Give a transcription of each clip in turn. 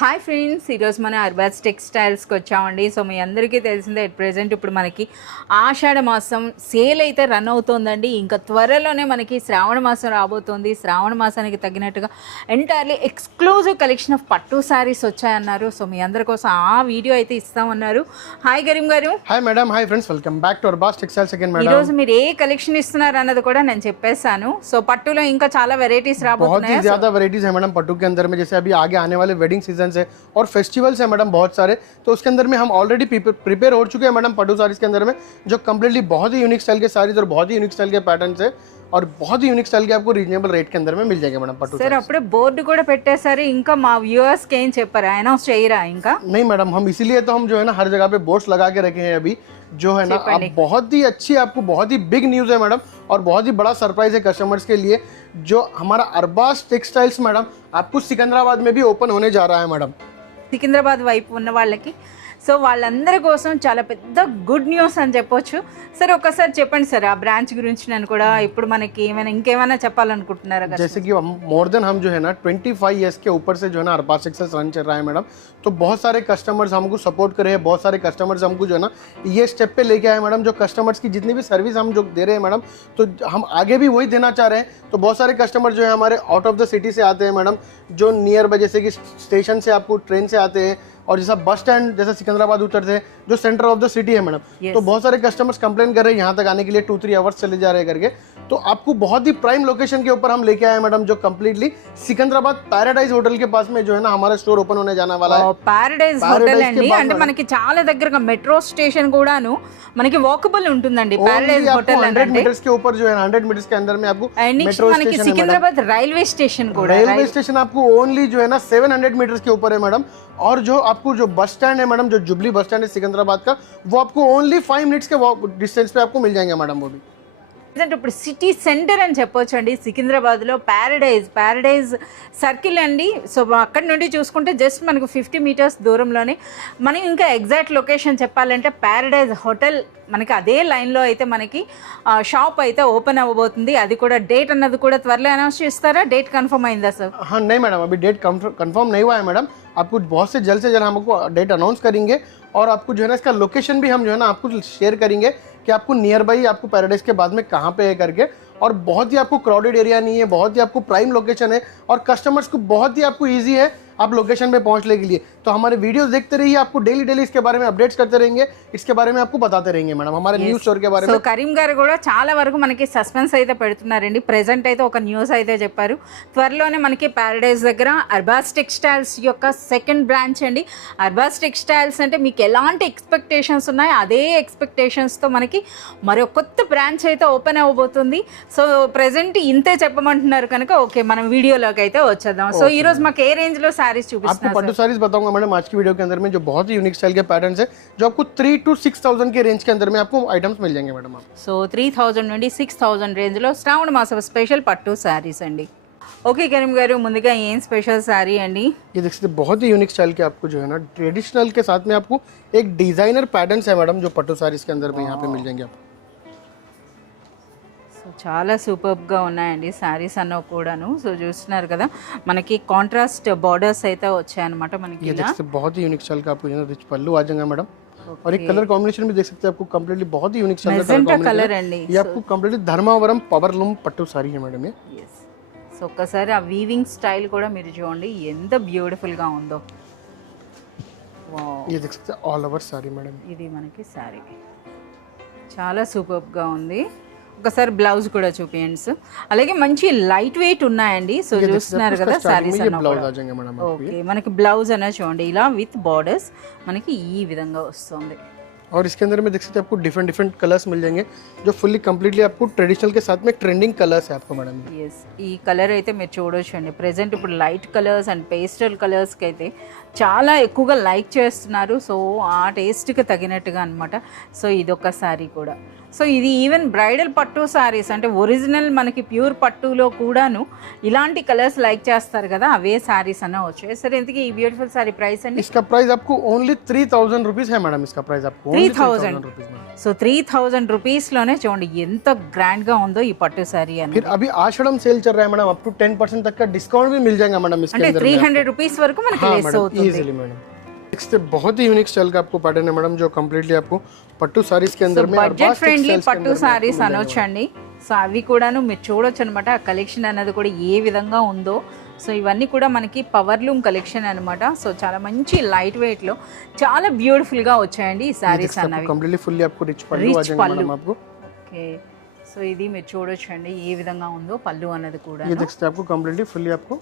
Hi friends, ఈరోజు మన అర్బాజ్ టెక్స్టైల్స్కి వచ్చామండి. సో మీ అందరికీ తెలిసిందే ఎట్ ప్రెజెంట్ ఇప్పుడు మనకి ఆషాఢ మాసం సేల్ అయితే రన్ అవుతుందండి. ఇంకా త్వరలోనే మనకి శ్రావణ మాసం రాబోతుంది. శ్రావణ మాసానికి తగినట్టుగా ఎంటైర్లీ ఎక్స్క్లూజివ్ కలెక్షన్ ఆఫ్ పట్టు శారీస్ వచ్చాయన్నారు. సో మీ అందరి కోసం ఆ వీడియో అయితే ఇస్తామన్నారు. హాయ్ గరీం గారు. Hi madam. Hi friends, welcome back to Arbaaz textiles again madam. ఈరోజు మీరు ఏ కలెక్షన్ ఇస్తున్నారు అన్నది కూడా నేను చెప్పేశాను. సో పట్టులో ఇంకా చాలా వెరైటీస్ రాబోతున్నాయి. बहुत ही ज्यादा वैरायटीज है मैडम पट्टू के अंदर में. जैसे अभी आगे आने वाले वेडिंग सीजन है और फेस्टिवल्स है मैडम बहुत सारे, तो उसके अंदर में हम ऑलरेडी प्रिपेयर हो चुके हैं मैडम पट्टू साड़ीज के अंदर में, जो कम्प्लीटली बहुत ही यूनिक स्टाइल के साड़ीज और बहुत ही यूनिक स्टाइल के पैटर्न है और बहुत ही यूनिक स्टाइल के आपको रीजनेबल रेट के अंदर में मिल जाएगा मैडम पट्टू. सर అప్పుడే బోర్డు కూడా పెట్టేశారు. ఇంకా మా వ్యూవర్స్ కి ఏం చెప్పారా? అనౌన్స్ చేయరా? ఇంకా नहीं मैडम, हम इसीलिए तो हम जो है ना हर जगह पे बोर्ड्स लगा के रखे हैं अभी, जो है ना आप बहुत ही अच्छी, आपको बहुत ही बिग न्यूज़ है मैडम और बहुत ही बड़ा सरप्राइज है कस्टमर्स के लिए. जो हमारा अरबाज टेक्सटाइल्स मैडम आपको सिकंदराबाद में भी ओपन होने जा रहा है मैडम. సికింద్రాబాద్ వైపు ఉన్న వాళ్ళకి, సో వాళ్ళందరి కోసం చాలా పెద్ద గుడ్ న్యూస్ అని చెప్పొచ్చు. సరే ఒకసారి చెప్పండి సార్ ఆ బ్రాంచ్ గురించి. నేను కూడా ఇప్పుడు మనకి ఇంకేమైనా చెప్పాలనుకుంటున్నారా? जैसे कि मोर देन हम जो है ना 25 ईयर्स के ऊपर से जो है ना अरबाज टेक्सटाइल्स रन चल रहा है मैडम. तो बहुत सारे कस्टमर्स हमको सपोर्ट कर रहे हैं, बहुत सारे कस्टमर्स हमको जो है ना ये स्टेप पे लेके आए मैडम. जो कस्टमर्स की जितनी भी सर्विस हम जो दे रहे हैं मैडम, तो हम आगे भी वही देना चाह रहे हैं. तो बहुत सारे कस्टमर जो है हमारे आउट ऑफ द सिटी से आते हैं मैडम, जो नियर बाय जैसे कि स्टेशन से आपको ट्रेन से आते हैं और जैसा बस स्टैंड जैसे सिकंदराबाद उतरते हैं, जो सेंटर ऑफ द सिटी है मैडम. तो बहुत सारे कस्टमर्स कंप्लेन कर रहे हैं यहाँ तक आने के लिए 2-3 आवर्स चले जा रहे हैं करके. तो आपको बहुत ही प्राइम लोकेशन के ऊपर हम लेके आए मैडम, जो कम्प्लीटली सिकंदराबाद पैराडाइज होटल के पास में जो है ना हमारा स्टोर ओपन होने जाने वाला है. ప్యారడైజ్ హోటల్ అండి, అంటే మనకి చాలా దగ్గరగా మెట్రో స్టేషన్ కూడాను మనకి వాకబుల్ ఉంటుందండి. ప్యారడైజ్ హోటల్ 100 मीटर्स के ऊपर जो है 100 मीटर्स के अंदर में आपको मेट्रो మనకి సికింద్రాబాద్ రైల్వే స్టేషన్ కూడా, रेलवे स्टेशन आपको ओनली जो है ना 700 मीटर्स के ऊपर है मैडम. और जो आपको जो बस स्टैंड है मैडम, जो जुबली बस स्टैंड है सिकंदराबाद का, वो आपको ओनली 5 मिनट्स के डिस्टेंस पे आपको मिल जाएंगे मैडम. वो भी ఇప్పుడు సిటీ సెంటర్ అని చెప్పొచ్చు అండి సికింద్రాబాద్లో. ప్యారడైజ్ సర్కిల్ అండి. సో అక్కడి నుండి చూసుకుంటే జస్ట్ మనకు 50 మీటర్స్ దూరంలోనే. మనం ఇంకా ఎగ్జాక్ట్ లొకేషన్ చెప్పాలంటే ప్యారడైజ్ హోటల్ మనకి అదే లైన్లో అయితే మనకి షాప్ అయితే ఓపెన్ అవ్వబోతుంది. అది కూడా డేట్ అన్నది కూడా త్వరలో అనౌన్స్ చేస్తారా? డేట్ కన్ఫర్మ్ అయిందా సార్? हाँ नहीं मैडम, अभी डेट कंफर्म नहीं हुआ है मैडम. आपको बहुत से जल्द हम आपको डेट अनाउंस करेंगे और आपको जो है ना इसका लोकेशन भी हम जो है ना आपको शेयर करेंगे कि आपको नियर बाई आपको पैराडाइज के बाद में कहाँ पे है करके. और बहुत ही आपको क्राउडेड एरिया नहीं है, बहुत ही आपको प्राइम लोकेशन है और कस्टमर्स को बहुत ही आपको ईजी है आप लोकेशन पे पहुंचने के लिए. तो हमारे वीडियोस देखते रहिए, आपको डेली इसके बारे में अपडेट्स करते रहेंगे, इसके बारे में आपको बताते रहेंगे मैडम हमारे न्यू स्टोर के बारे में. సో కరీం గారు కూడా చాలా వరకు మనకి సస్పెన్స్ అయితే పెడుతున్నారండి. ప్రెజెంట్ అయితే ఒక న్యూస్ అయితే చెప్పారు. త్వరలోనే మనకి ప్యారడైజ్ దగ్గర అర్బాజ్ టెక్స్టైల్స్ యొక్క సెకండ్ బ్రాంచ్ అండి. అర్బాజ్ టెక్స్టైల్స్ అంటే మీకు ఎలాంటి ఎక్స్పెక్టేషన్స్ ఉన్నాయో అదే ఎక్స్పెక్టేషన్స్తో మనకి మరో కొత్త బ్రాంచ్ అయితే ఓపెన్ అవ్వబోతుంది. సో ప్రెజెంట్ ఇంతే చెప్పమంటున్నారు కనుక ఓకే, మనం వీడియోలోకి అయితే వచ్చేద్దాం. సో ఈ రోజు మాకు ఏ రేంజ్ లో सारीज आपको पट्टू साड़ीज बताऊंगा मैडम आज की वीडियो के अंदर में, जो बहुत ही यूनिक स्टाइल के पैटर्न्स है, जो आपको 3 to 6,000 के रेंज के अंदर में आपको आइटम्स मिल जाएंगे मैडम. आप సో 3000 నుండి 6000 రేంజ్లో శ్రావణ మాసం స్పెషల్ పట్టు శారీస్ అండి. ఓకే కరీం గారు, ముందుగా ఏం స్పెషల్ శారీ అండి? ये देख सकते हैं बहुत ही यूनिक स्टाइल के आपको जो है ना ट्रेडिशनल के साथ में आपको एक डिजाइनर पैटर्न्स है मैडम, जो पट्टू साड़ीज के अंदर में यहाँ पे मिल जाएंगे आपको. సో చాలా సూపర్గా ఉన్నాయండి శారీస్ అన్న కూడాను. సో చూస్తున్నారు కదా మనకి కాంట్రాస్ట్ బార్డర్స్ అయితే వచ్చాయన్నమాట మనకి. ये देख सकते हैं बहुत ही यूनिक स्टाइल का आपको जो है रिच पल्लू आ जाएगा मैडम. और एक कलर कॉम्बिनेशन भी देख सकते हैं आपको कम्प्लीटली बहुत ही यूनिक स्टाइल का कलर अंडी. ये आपको कम्प्लीटली धर्मावरम पवर्लूम पट्टू साड़ी है मैडम ये. సో ఒక్కసారి ఆ వీవింగ్ స్టైల్ కూడా మీరు చూడండి ఎంత బ్యూటిఫుల్గా ఉందో. ये देख सकते हैं ऑल ओवर साड़ी मैडम. ఇది మనకి శారీ చాలా సూపర్గా ఉంది. ఒకసారి బ్లౌజ్ కూడా చూపించండి. అలాగే మంచి లైట్ వెయిట్ ఉన్నాయండి. సో చూస్తున్నారు కదా శారీస్ ఓకే, మనకి బ్లౌజ్ అన్న చూడండి ఇలా విత్ బార్డర్స్ మనకి ఈ విధంగా వస్తుంది. और इसके अंदर में देख सकते हैं आपको डिफरेंट कलर्स मिल जाएंगे, जो फुल्ली कंप्लीटली आपको ट्रेडिशनल के साथ में ट्रेंडिंग कलर्स है आपको मैडम. ఎస్, ఈ కలర్ అయితే మీరు చూడొచ్చు అండి. ప్రెజెంట్ ఇప్పుడు లైట్ కలర్స్ అండ్ పేస్టల్ కలర్స్కి అయితే చాలా ఎక్కువగా లైక్ చేస్తున్నారు. సో ఆ టేస్ట్కి తగినట్టుగా అనమాట. సో ఇదొక శారీ కూడా. సో ఇది ఈవెన్ బ్రైడల్ పట్టు శారీస్ అంటే ఒరిజినల్ మనకి ప్యూర్ పట్టులో కూడాను ఇలాంటి కలర్స్ లైక్ చేస్తారు కదా, అవే శారీస్ అన్న వచ్చాయి. సరే ఇంతకీ ఈ బ్యూటిఫుల్ శారీ ప్రైస్ అండి? इसका प्राइस आपको ओनली 3000 रुपीस है मैडम. इसका प्राइस आपको 3000 సో 3000 రూపీస్లోనే చూడండి ఎంత గ్రాండ్గా ఉందో ఈ పట్టు శారీ అని. फिर अभी आषाढ़ सेल चल रहा है मैडम, अप टू 10% तक का डिस्काउंट भी मिल जाएगा मैडम इसके అంటే अंदर. 300 రూపీస్ వరకు మనకి లెస్ అవుతుంది. వస్తుంది. इजीली मैडम नेक्स्ट बहुत ही यूनिक स्टाइल का आपको पैटर्न है मैडम, जो कम्प्लीटली आपको पट्टू साड़ीज के अंदर में బడ్జెట్ ఫ్రెండ్లీ పట్టు సారీస్ అనొచ్చండి. సో అవి కూడాను మీరు చూడొచ్చు అనమాట. ఆ కలెక్షన్ అనేది కూడా ఏ విధంగా ఉందో. సో ఇవన్నీ కూడా మనకి పవర్ లూమ్ కలెక్షన్ అనమాట. సో చాలా మంచి లైట్ వెయిట్ లో చాలా బ్యూటిఫుల్ గా వచ్చాయండి ఈ సారీస్ అన్నవి. కంప్లీట్లీ ఫుల్లీ आपको रिच पल्लू आ जाएगा मैडम आपको. ఓకే, సో ఇది మీరు చూడొచ్చండి ఏ విధంగా ఉందో పళ్ళు అన్నది కూడా. ये देख सकते हैं आपको कंप्लीटली फुल्ली आपको.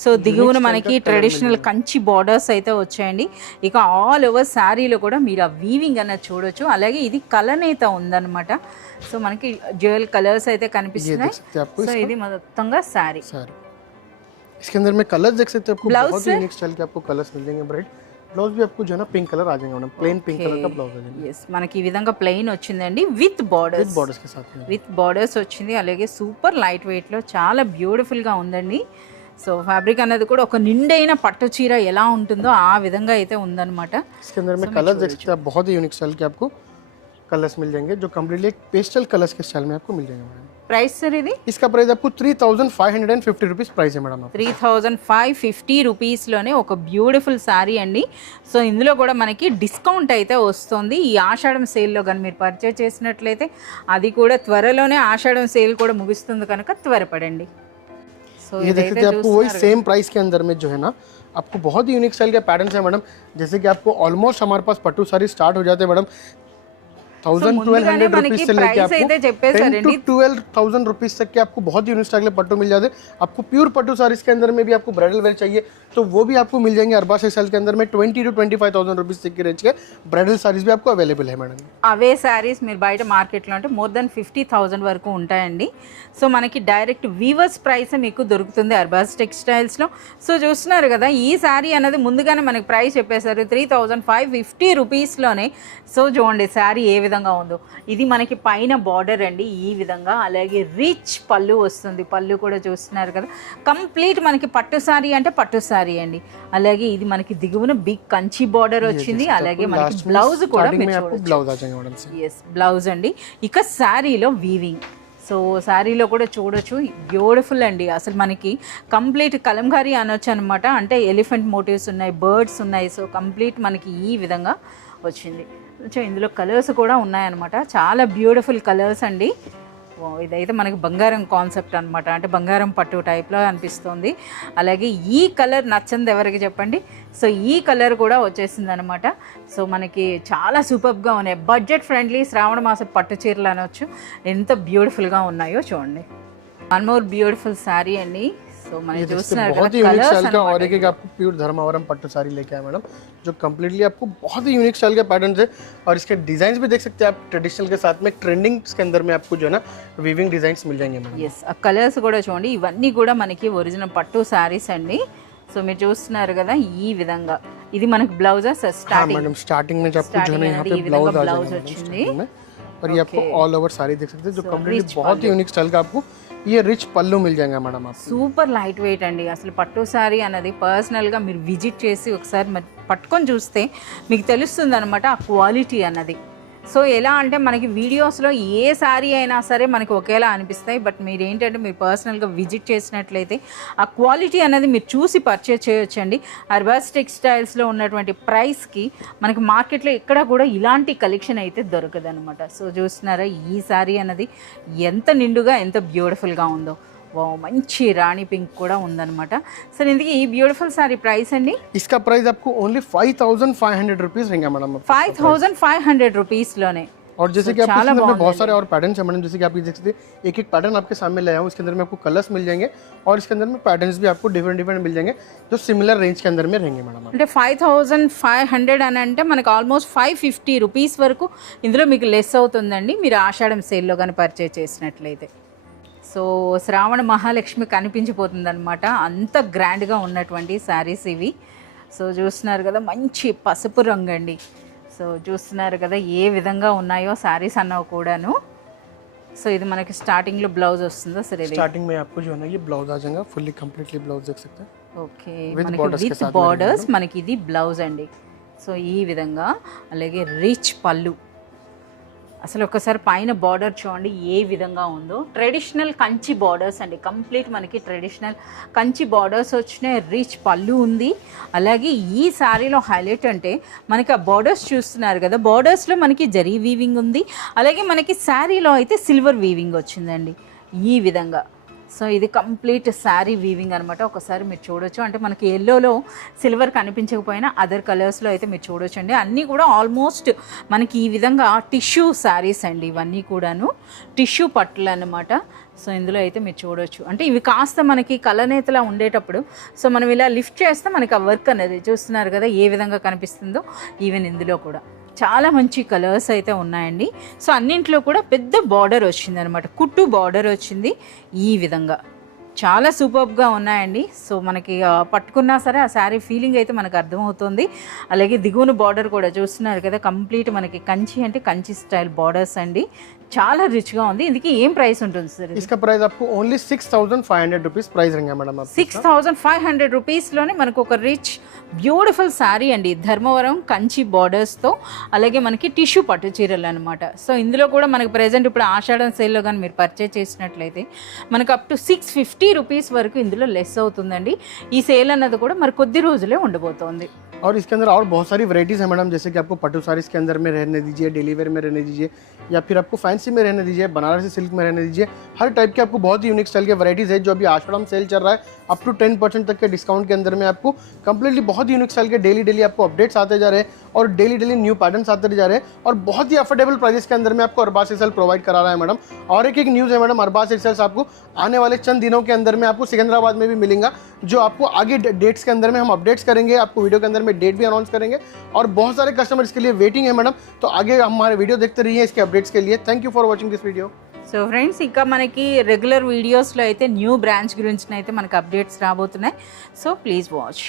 సో దిగువన మనకి ట్రెడిషనల్ కంచి బార్డర్స్ అయితే వచ్చాయండి. ఇక ఆల్ ఓవర్ శారీలో కూడా మీరు ఆ వీవింగ్ అన్నది చూడొచ్చు. అలాగే ఇది కలనేత ఉందన్నమాట. సో మనకి జ్యువెల్ కలర్స్ అయితే కనిపిస్తున్నాయి. సో ఇది మొత్తంగా శారీ. इसके अंदर में कलर्स देख सकते हैं आपको, बहुत ही यूनिक स्टाइल के आपको कलर्स मिल जाएंगे. ब्राइट ब्लाउज भी आपको जो है ना पिंक कलर आ जाएगा मैडम, प्लेन पिंक कलर का ब्लाउज आ जाएगा. yes మనకి ఈ విధంగా ప్లెయిన్ వచ్చిందండి విత్ బార్డర్స్ के साथ में విత్ బార్డర్స్ వచ్చింది. అలాగే సూపర్ లైట్ వెయిట్ లో చాలా బ్యూటిఫుల్ గా ఉందండి. సో ఫ్యాబ్రిక్ అనేది కూడా ఒక నిండైన పట్టు చీర ఎలా ఉంటుందో ఆ విధంగా అయితే ఉందన్నమాట. इसके अंदर में कलर्स देख सकते हैं आप, बहुत ही यूनिक स्टाइल के आपको कलर्स मिल जाएंगे, जो कंप्लीटली एक पेस्टल कलर्स के स्टाइल में आपको मिल जाएंगे मैडम. ప్రైస్ సార్ ఇది इसका प्राइस आपको 3550 रुपीस प्राइस है मैडम. 3550 రూపీస్లోనే ఒక బ్యూటిఫుల్ శారీ అండి. సో ఇందులో కూడా మనకి డిస్కౌంట్ అయితే వస్తుంది. ఈ ఆషాఢం సేల్లో కానీ మీరు పర్చేజ్ చేసినట్లయితే అది కూడా త్వరలోనే ఆషాఢం సేల్ కూడా ముగుస్తుంది కనుక త్వరపడండి. సో ये देख सकते हैं आपको वही सेम प्राइस के अंदर में जो है ना आपको बहुत ही यूनिक स्टाइल के पैटर्न्स है मैडम. जैसे कि आपको ऑलमोस्ट हमारे पास पट्टू साड़ी स्टार्ट हो जाते हैं मैडम 1200 रुपीज से लेके आपको 10 to 12,000 रुपीज तक के आपको बहुत यूनिक स्टाइल के पट्टू मिल जाते हैं. आपको प्योर पट्टू साड़ीज के अंदर में भी आपको ब्राइडल वेयर चाहिए तो वो भी आपको मिल जाएंगे. अरबा स्टाइल के अंदर में 20 to 25,000 रुपीज तक के रेंज के ब्राइडल साड़ीज भी आपको अवेलेबल है मैडम. అవే శారీస్ మీరు బయట మార్కెట్లో అంటే మోర్ దెన్ 50,000 వరకు ఉంటాయండి. సో మనకి డైరెక్ట్ వీవర్స్ ప్రైస్ మీకు దొరుకుతుంది అర్బాస్ టెక్స్టైల్స్లో. సో చూస్తున్నారు కదా ఈ శారీ అనేది ముందుగానే మనకి ప్రైస్ చెప్పేశారు 3550 రూపీస్లోనే. సో చూడండి శారీ ఏ విధంగా ఉందో. ఇది మనకి పైన బార్డర్ అండి ఈ విధంగా. అలాగే రిచ్ పళ్ళు వస్తుంది. పళ్ళు కూడా చూస్తున్నారు కదా కంప్లీట్ మనకి పట్టు శారీ అంటే పట్టు శారీ అండి. అలాగే ఇది మనకి దిగువన బిగ్ కంచి బార్డర్ వచ్చింది. అలాగే మనకి బ్లౌజ్ కూడా బ్లౌజ్ అండి. ఇక శారీలో వీవింగ్. సో శారీలో కూడా చూడొచ్చు బ్యూటిఫుల్ అండి. అసలు మనకి కంప్లీట్ కలంకారీ అనొచ్చు అనమాట. అంటే ఎలిఫెంట్ మోటివ్స్ ఉన్నాయి, బర్డ్స్ ఉన్నాయి. సో కంప్లీట్ మనకి ఈ విధంగా వచ్చింది. సో ఇందులో కలర్స్ కూడా ఉన్నాయన్నమాట. చాలా బ్యూటిఫుల్ కలర్స్ అండి. ఇదైతే మనకి బంగారం కాన్సెప్ట్ అనమాట. అంటే బంగారం పట్టు టైప్లో అనిపిస్తుంది. అలాగే ఈ కలర్ నచ్చంది ఎవరికి చెప్పండి. సో ఈ కలర్ కూడా వచ్చేసింది అనమాట. సో మనకి చాలా సూపర్గా ఉన్నాయి. బడ్జెట్ ఫ్రెండ్లీ శ్రావణ మాస పట్టు చీరలు అనొచ్చు. ఎంత బ్యూటిఫుల్గా ఉన్నాయో చూడండి. వన్ మోర్ బ్యూటిఫుల్ శారీ అండి. సో మనం చూస్తున్నారు बहुत ही यूनिक स्टाइल का और एक आपको प्योर धर्मावरम पट्टू साड़ी लेके आए मैडम, जो कम्प्लीटली आपको बहुत ही यूनिक स्टाइल के पैटर्न है. और इसके डिजाइन भी देख सकते हैं आप ट्रेडिशनल के साथ में ट्रेंडिंग के अंदर में आपको जो है ना वीविंग डिजाइन्स मिल जाएंगे मैडम. ఎస్ ఆ కలర్స్ కూడా చూడండి. ఇవన్నీ కూడా మనకి ఒరిజినల్ పట్టు శారీస్ అండి. సో మీరు చూస్తున్నారు కదా ఈ విధంగా. ఇది మనకి బ్లౌజ్ मैडम स्टार्टिंग में आपको जो है ना यहाँ पे ब्लाउज आ जाएगा और ये आपको ऑल ओवर साड़ी देख सकते हैं, जो कम्प्लीटली बहुत ही यूनिक स्टाइल का आपको ये रिच पल्लू मिल जाएगा मैडम. आप సూపర్ లైట్ వెయిట్ అండి. అసలు పట్టు శారీ అనేది పర్సనల్గా మీరు విజిట్ చేసి ఒకసారి పట్టుకొని చూస్తే మీకు తెలుస్తుంది అనమాట ఆ క్వాలిటీ అన్నది. సో ఎలా అంటే మనకి వీడియోస్లో ఏ శారీ అయినా సరే మనకి ఒకేలా అనిపిస్తాయి. బట్ మీరు ఏంటంటే మీరు పర్సనల్గా విజిట్ చేసినట్లయితే ఆ క్వాలిటీ అనేది మీరు చూసి పర్చేజ్ చేయొచ్చండి. అర్బాస్ టెక్స్టైల్స్లో ఉన్నటువంటి ప్రైస్కి మనకి మార్కెట్లో ఎక్కడ కూడా ఇలాంటి కలెక్షన్ అయితే దొరకదనమాట. సో చూస్తున్నారా ఈ శారీ అన్నది ఎంత నిండుగా ఎంత బ్యూటిఫుల్గా ఉందో. మంచి రాణి పింక్ కూడా ఉందన్నమాట. సరే ఇందుకు ఈ బ్యూటిఫుల్ సారీ ప్రైస్ అండి. इसका प्राइस आपको ओनली 5500 रुपीस रहेगा मैडम. 5500 रुपीस लोने. और जैसे कि आपके अंदर में बहुत सारे और पैटर्न्स हैं मैडम. जैसे कि आप देख सकते हैं एक एक पैटर्न आपके सामने ले आया हूँ. इसके अंदर में आपको कलर्स मिल जाएंगे और इसके अंदर में पैटर्न्स भी आपको डिफरेंट मिल जाएंगे जो सिमिलर रेंज के अंदर में रहेंगे मैडम. అంటే 5500 అని అంటే మనకు ఆల్మోస్ట్ 550 రూపీస్ వరకు ఇందులో మీకు లెస్ అవుతుందండి మీరు ఆషాఢం సేల్లో కానీ పర్చేజ్ చేసినట్లయితే. సో శ్రావణ మహాలక్ష్మి కనిపించిపోతుంది అనమాట. అంత గ్రాండ్గా ఉన్నటువంటి శారీస్ ఇవి. సో చూస్తున్నారు కదా మంచి పసుపు రంగు అండి. సో చూస్తున్నారు కదా ఏ విధంగా ఉన్నాయో శారీస్ అన్నవి కూడాను. సో ఇది మనకి స్టార్టింగ్లో బ్లౌజ్ వస్తుందో సరే స్టార్టింగ్ में आपको जो है ना ये ब्लाउज आ जाएगा फुल्ली कंप्लीटली ब्लाउज देख सकते हैं. ఓకే మనకి విత్ బార్డర్స్ మనకి ఇది బ్లౌజ్ అండి. సో ఈ విధంగా అలాగే రిచ్ పళ్ళు. అసలు ఒకసారి పైన బార్డర్ చూడండి ఏ విధంగా ఉందో. ట్రెడిషనల్ కంచి బార్డర్స్ అండి, కంప్లీట్ మనకి ట్రెడిషనల్ కంచి బార్డర్స్ వచ్చినాయి. రిచ్ పళ్ళు ఉంది. అలాగే ఈ శారీలో హైలైట్ అంటే మనకి ఆ బార్డర్స్ చూస్తున్నారు కదా, బార్డర్స్లో మనకి జరీ వీవింగ్ ఉంది. అలాగే మనకి శారీలో అయితే సిల్వర్ వీవింగ్ వచ్చిందండి ఈ విధంగా. సో ఇది కంప్లీట్ శారీ వీవింగ్ అనమాట. ఒకసారి మీరు చూడొచ్చు, అంటే మనకి ఎల్లోలో సిల్వర్ కనిపించకపోయినా అదర్ కలర్స్లో అయితే మీరు చూడొచ్చు అండి. అన్నీ కూడా ఆల్మోస్ట్ మనకి ఈ విధంగా టిష్యూ శారీస్ అండి, ఇవన్నీ కూడాను టిష్యూ పట్టులు అనమాట. సో ఇందులో అయితే మీరు చూడొచ్చు, అంటే ఇవి కాస్త మనకి కలనేతలా ఉండేటప్పుడు సో మనం ఇలా లిఫ్ట్ చేస్తే మనకి ఆ వర్క్ అనేది చూస్తున్నారు కదా ఏ విధంగా కనిపిస్తుందో. ఈవెన్ ఇందులో కూడా చాలా మంచి కలర్స్ అయితే ఉన్నాయండి. సో అన్నింట్లో కూడా పెద్ద బార్డర్ వచ్చింది అనమాట, కుట్టు బార్డర్ వచ్చింది ఈ విధంగా. చాలా సూపర్గా ఉన్నాయండి. సో మనకి పట్టుకున్నా సరే ఆ శారీ ఫీలింగ్ అయితే మనకు అర్థమవుతుంది. అలాగే దిగువన బార్డర్ కూడా చూస్తున్నారు కదా, కంప్లీట్ మనకి కంచి అంటే కంచి స్టైల్ బార్డర్స్ అండి. చాలా రిచ్గా ఉంది. ఇందుకే ఏం ప్రైస్ ఉంటుంది సార్? इसका प्राइस आपको ओनली 6500 रुपीस प्राइस रहेंगे मैडम. 6500 రూపీస్లోనే మనకు ఒక రిచ్ బ్యూటిఫుల్ శారీ అండి, ధర్మవరం కంచి బార్డర్స్తో. అలాగే మనకి టిష్యూ పట్టు చీరలు అనమాట. సో ఇందులో కూడా మనకి ప్రెజెంట్ ఇప్పుడు ఆషాఢం సేల్లో కానీ మీరు పర్చేజ్ చేసినట్లయితే మనకు అప్ టు 650 రూపీస్ వరకు ఇందులో లెస్ అవుతుందండి. ఈ సేల్ అన్నది కూడా మరి కొద్ది రోజులే ఉండబోతోంది. और इसके अंदर और बहुत सारी वैरायटीज़ हैं मैडम, जैसे कि आपको पटू साड़ीज़ के अंदर में रहने दीजिए, डेली वेयर में रहने दीजिए, या फिर आपको फैंसी में रहने दीजिए, बनारसी सिल्क में रहने दीजिए. हर टाइप के आपको बहुत ही यूनिक स्टाइल के वैरायटीज़ है जो अभी आषाढ़ सेल चल रहा है. अप टू 10% तक के डिस्काउंट के अंदर में आपको कंप्लीटली बहुत ही यूनिक स्टाइल के डेली आपको अपडेट्स आते जा रहे हैं और डेली न्यू पैटर्न्स आते जा रहे हैं और बहुत ही अफोर्डेबल प्राइसेस के अंदर में आपको अरबाज एक्सेल प्रोवाइड करा रहा है मैडम. और एक न्यूज़ है मैडम, अरबाज एक्सेल्स आपको आने वाले चंद दिनों के अंदर में आपको सिकंदराबाद में भी मिलेगा, जो आपको आगे डेट्स के अंदर में हम अपडेट्स करेंगे. आपको वीडियो के अंदर में डेट भी अनाउंस करेंगे और बहुत सारे कस्टमर्स के लिए वेटिंग है मैडम. तो आगे हमारे वीडियो देखते रहिए इसके अपडेट्स के लिए. Thank you for watching this video. So friends, ఇంకా మనకి రెగ్యులర్ వీడియోస్లో అయితే న్యూ బ్రాంచ్ గురించి అయితే మనకి అప్డేట్స్ రాబోతున్నాయి. So please watch.